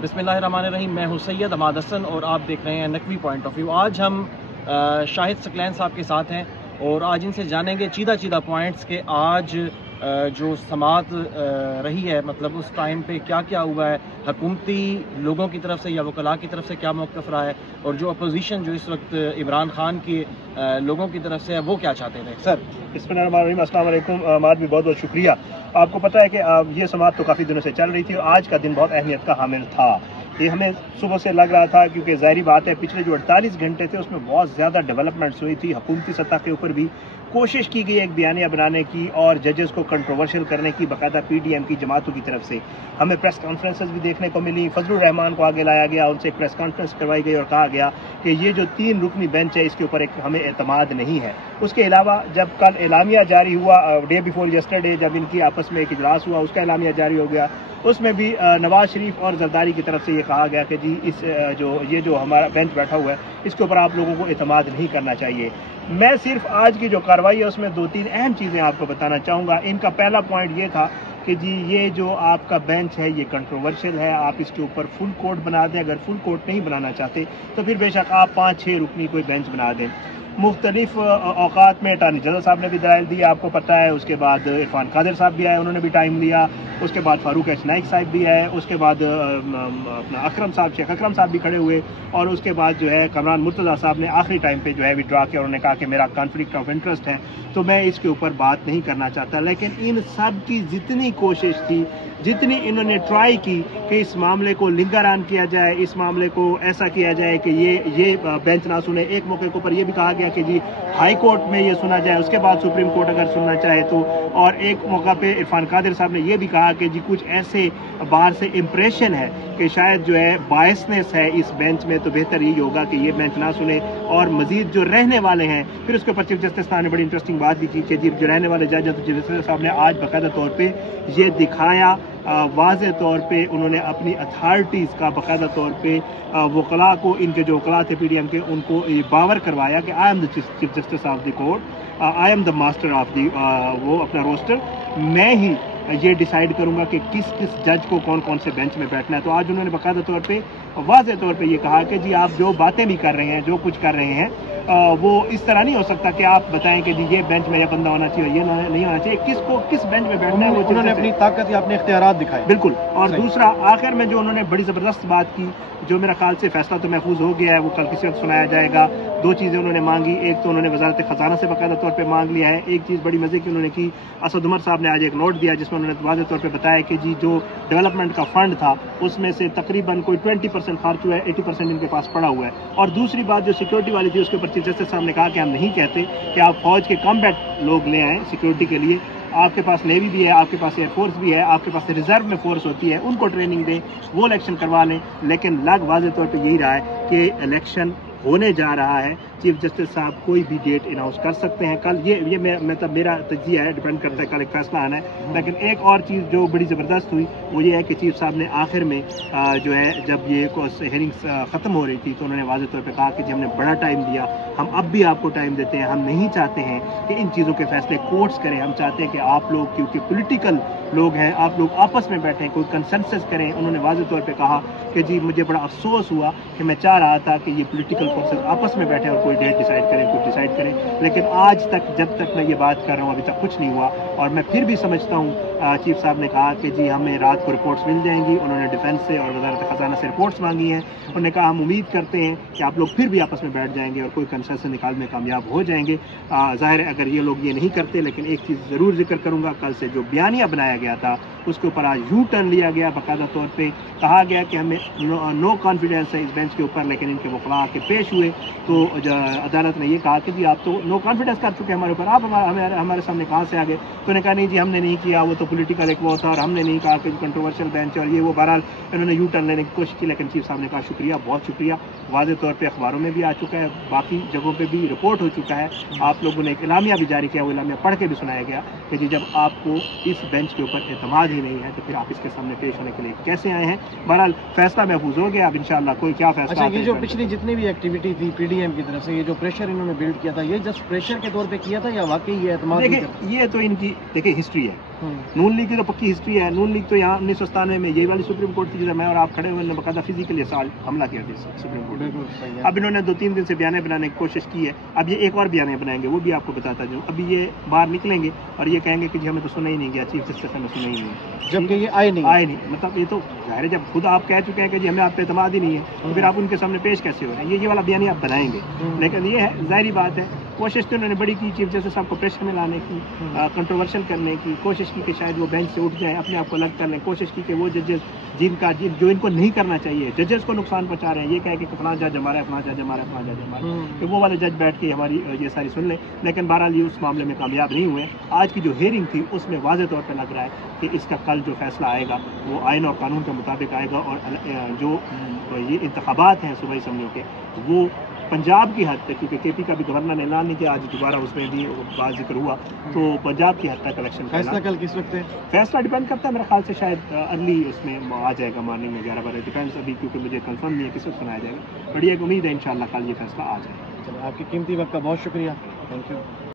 बिस्मिल्लाहिर्रहमानिर्रहीम। मैं हूं सैयद अहमद हसन और आप देख रहे हैं नकवी पॉइंट ऑफ व्यू। आज हम शाहिद सकलैन साहब के साथ हैं और आज इनसे जानेंगे चीदा पॉइंट्स के आज जो समात रही है, मतलब उस टाइम पे क्या क्या हुआ है, हुकूमती लोगों की तरफ से या वकला की तरफ से क्या मौक़िफ़ रहा है, और जो अपोजिशन जो इस वक्त इमरान खान के लोगों की तरफ से है वो क्या चाहते थे। सर बिस्मिल्लाहिर्रहमानिर्रहीम, अस्सलाम वालेकुम। भी बहुत बहुत शुक्रिया। आपको पता है कि ये समात तो काफ़ी दिनों से चल रही थी और आज का दिन बहुत अहमियत का हामिल था। ये हमें सुबह से लग रहा था, क्योंकि ज़ाहिरी बात है पिछले जो 48 घंटे थे उसमें बहुत ज़्यादा डेवलपमेंट्स हुई थी। हुकूमती सतह के ऊपर भी कोशिश की गई एक बयानिया बनाने की और जजेस को कंट्रोवर्शियल करने की, बाकायदा PDM की जमातों की तरफ से हमें प्रेस कॉन्फ्रेंसेस भी देखने को मिली। फजलुर रहमान को आगे लाया गया, उनसे एक प्रेस कॉन्फ्रेंस करवाई गई और कहा गया कि ये जो 3 रुकनी बेंच है इसके ऊपर एक हमें एतमाद नहीं है। उसके अलावा जब कल एलामिया जारी हुआ, डे बिफोर यस्टरडे जब इनकी आपस में एक इजलास हुआ, उसका एलामिया जारी हो गया, उसमें भी नवाज शरीफ और जरदारी की तरफ से ये कहा गया कि जी इस जो हमारा बेंच बैठा हुआ है इसके ऊपर आप लोगों को एतमाद नहीं करना चाहिए। मैं सिर्फ आज की जो कार्रवाई है उसमें 2-3 अहम चीज़ें आपको बताना चाहूँगा। इनका पहला पॉइंट ये था कि जी ये जो आपका बेंच है ये कंट्रोवर्शियल है, आप इसके ऊपर फुल कोर्ट बना दें। अगर फुल कोर्ट नहीं बनाना चाहते तो फिर बेशक आप 5-6 रुकनी कोई बेंच बना दें। मुख्तलिफ औकात में अटार्नी जनरल साहब ने भी दलाइल दी, आपको पता है। उसके बाद इरफान कादिर साहब भी आए, उन्होंने भी टाइम लिया। उसके बाद फारूक एच नाइक साहब भी आए। उसके बाद अपना अकरम साहब, शेख अकरम साहब भी खड़े हुए। और उसके बाद जो है कमरान मुर्तज़ा साहब ने आखिरी टाइम पे जो है विड्रा किया। उन्होंने कहा कि मेरा कॉन्फ्लिक्ट ऑफ इंटरेस्ट है तो मैं इसके ऊपर बात नहीं करना चाहता। लेकिन इन सब की जितनी कोशिश थी, जितनी इन्होंने ट्राई की कि इस मामले को लिंगर ऑन किया जाए, इस मामले को ऐसा किया जाए कि ये बेंच ना सुने। एक मौके के ऊपर ये भी कहा गया कि जी हाई कोर्ट में ये सुना जाए, उसके बाद सुप्रीम कोर्ट अगर सुनना चाहे तो। और एक मौका पे इरफान कादिर साहब ने ये भी कहा कि जी कुछ ऐसे बाहर से इम्प्रेशन है कि शायद जो है बायसनेस है इस बेंच में, तो बेहतर यही होगा कि ये बेंच ना सुने। और मजीद जो रहने वाले हैं, फिर उसके ऊपर चीफ जस्टिस साहब ने बड़ी इंटरेस्टिंग बात भी की कि जी जो रहने वाले जज हैं, तो चीफ जस्टिस साहब ने आज बाकायदा तौर पर ये दिखाया, वाज़े तौर पे उन्होंने अपनी अथॉरिटीज़ का बाकायदा तौर पे वकला को, इनके जो वकला थे PDM के, उनको ये बावर करवाया कि I am the chief justice of the court, I am the master of the वो अपना रोस्टर, मैं ही ये डिसाइड करूंगा कि किस जज को कौन कौन से बेंच में बैठना है। तो आज उन्होंने बाकायदा तौर पे वाज़े तौर पे ये कहा कि जी आप जो बातें भी कर रहे हैं, जो कुछ कर रहे हैं, वो इस तरह नहीं हो सकता कि आप बताएं कि जी ये बेंच में यह बंदा होना चाहिए, ये नहीं होना चाहिए। किसको किस बेंच में बैठना है वो उन्होंने अपनी ताकत या अपने इख्तियारात दिखाए। बिल्कुल। और दूसरा आखिर में जो उन्होंने बड़ी ज़बरदस्त बात की, जो मेरा ख्याल से फैसला तो महफूज हो गया है, वो कल किसी वक्त सुनाया जाएगा। 2 चीज़ें उन्होंने मांगी। एक तो उन्होंने वजारत खजाना से बाकायदा तौर पर मांग लिया है। एक चीज़ बड़ी मजे की उन्होंने की, असद उमर साहब ने आज एक नोट दिया जिसमें उन्होंने वाज़े तौर पर बताया कि जी जो डेवलपमेंट का फंड था उसमें से तकरीबन कोई 20% खर्च हुआ है, 80% इनके पास पड़ा हुआ है। और दूसरी बात जो सिक्योरिटी वाली थी, उसके ऊपर चीफ जस्टिस साहब ने कहा कि हम नहीं कहते कि आप फौज के कॉम्बैट लोग ले आएँ सिक्योरिटी के लिए। आपके पास नेवी भी है, आपके पास एयरफोर्स भी है, आपके पास रिजर्व में फोर्स होती है, उनको ट्रेनिंग दें, वो इलेक्शन करवा लें। लेकिन वाज़े तौर पे यही रहा है कि इलेक्शन होने जा रहा है। चीफ जस्टिस साहब कोई भी डेट अनाउंस कर सकते हैं कल। ये मतलब मेरा तजिया है, डिपेंड करता है, कल एक फैसला आना है। लेकिन एक और चीज़ जो बड़ी ज़बरदस्त हुई वो ये है कि चीफ साहब ने आखिर में जो है जब ये हेयरिंग्स ख़त्म हो रही थी तो उन्होंने वाज़े तौर पे कहा कि जी हमने बड़ा टाइम दिया, हम अब भी आपको टाइम देते हैं। हम नहीं चाहते हैं कि इन चीज़ों के फैसले कोर्ट्स करें, हम चाहते हैं कि आप लोग, क्योंकि पोलिटिकल लोग हैं, आप लोग आपस में बैठें, कोई कंसेंसस करें। उन्होंने वाज़े तौर पर कहा कि जी मुझे बड़ा अफसोस हुआ कि मैं चाह रहा था कि ये पोलिटिकल फोर्सेस आपस में बैठें और कोई डेट डिसाइड करें, कुछ डिसाइड करें। लेकिन आज तक, जब तक मैं ये बात कर रहा हूँ, अभी तक कुछ नहीं हुआ। और मैं फिर भी समझता हूँ, चीफ साहब ने कहा कि जी हमें रात को रिपोर्ट्स मिल जाएंगी। उन्होंने डिफेंस से और वजारत खजाना से रिपोर्ट्स मांगी हैं। उन्होंने कहा हम उम्मीद करते हैं कि आप लोग फिर भी आपस में बैठ जाएंगे और कोई कंसेंसस निकालने में कामयाब हो जाएंगे। ज़ाहिर है अगर ये लोग ये नहीं करते। लेकिन एक चीज़ ज़रूर जिक्र करूँगा, कल से जो बयानिया बनाया गया था उसके ऊपर आज यू टर्न लिया गया। बाकायदा तौर पर कहा गया कि हमें नो कॉन्फिडेंस है इस बेंच के ऊपर। लेकिन इनके वकला आके पेश हुए तो अदालत ने ये कहा कि जी आप तो नो कॉन्फिडेंस कर चुके हैं हमारे ऊपर, आप हमारे सामने कहाँ से आ गए। तो उन्होंने कहा नहीं जी हमने नहीं किया, वो तो पॉलिटिकल एक वो था और हमने नहीं कहा कि कंट्रोवर्शियल बेंच और ये वो। बहरहाल इन्होंने यू टर्न लेने की कोशिश की। लेकिन चीफ साहब ने कहा शुक्रिया, बहुत शुक्रिया। वाज़े तौर पे अखबारों में भी आ चुका है, बाकी जगहों पे भी रिपोर्ट हो चुका है। आप लोगों ने एक इलामिया भी जारी किया, वो इलामिया पढ़ के भी सुनाया गया कि जी जब आपको इस बेंच के ऊपर एतमाद ही नहीं है तो फिर आप इसके सामने पेश होने के लिए कैसे आए हैं। बहरहाल फैसला महफूज हो गया। अब इंशाल्लाह कोई क्या फैसला। अच्छा, ये जो पिछली जितनी भी एक्टिविटी थी PDM की तरफ से, ये जो प्रेशर इन्होंने बिल्ड किया था, ये जस्ट प्रेशर के तौर पे किया था या वाकई ये एतमाद? देखिए ये तो इनकी देखिए हिस्ट्री है। नून लीग की तो पक्की हिस्ट्री है। नून लीग तो यहाँ 1997 में यही वाली सुप्रीम कोर्ट थी जिधर मैं और आप खड़े हुए, बकायदा फिजिकली असॉल्ट हमला किया था सुप्रीम कोर्ट। अब इन्होंने 2-3 दिन से बयाने बनाने की कोशिश की है। अब ये एक और बयाने बनाएंगे, वो भी आपको बताता हूँ। अभी ये बाहर निकलेंगे और ये कहेंगे कि जी हमें तो सुना ही नहीं गया, चीफ जस्टिस हमें सुना ही नहीं, जबकि ये आए नहीं। मतलब ये तो जाहिर है, जब खुद आप कह चुके हैं कि जी हमें आप पे एतमाद ही नहीं है, तो फिर आप उनके सामने पेश कैसे हो रहे हैं? ये वाला बयान आप बनाएंगे। लेकिन ये है, जाहिर बात है, कोशिश तो उन्होंने बड़ी की चीफ जस्टिस साहब को प्रेशर में लाने की, कंट्रोवर्शियल करने की कोशिश की कि शायद वो बेंच से उठ जाए, अपने आप को अलग कर लें। कोशिश की कि वो जजेस जो इनको नहीं करना चाहिए, जजेस को नुकसान पहुंचा रहे हैं, ये कह के फलां जज हमारा है, फलां जज हमारा है, फलां जज हमारा है, कि वो वाले जज बैठ के हमारी ये सारी सुन लें। लेकिन बहरहाल ये उस मामले में कामयाब नहीं हुए। आज की जो हियरिंग थी उसमें वाज़ेह तौर पर लग रहा है कि इसका कल जो फैसला आएगा वो आइन और कानून के मुताबिक आएगा, और जो ये इंतखाबात हैं सूबाई असम्बलियों के, वो पंजाब की हद तक, क्योंकि केपी का भी गवर्नर ने ऐलान नहीं किया, आज दोबारा उसमें भी बात जिक्र हुआ, तो पंजाब की हद तक इलेक्शन फैसला कल किस वक्त है? फैसला डिपेंड करता है, मेरे ख्याल से शायद अर्ली उसमें आ जाएगा, मॉर्निंग में 11-12 डिपेंड्स अभी, क्योंकि मुझे कंफर्म नहीं है किस वक्त सुनाया जाएगा। बड़ी एक उम्मीद है इंशाल्लाह कल ये फैसला आ जाएगा। चलो, आपकी कीमती वक्त का बहुत शुक्रिया, थैंक यू।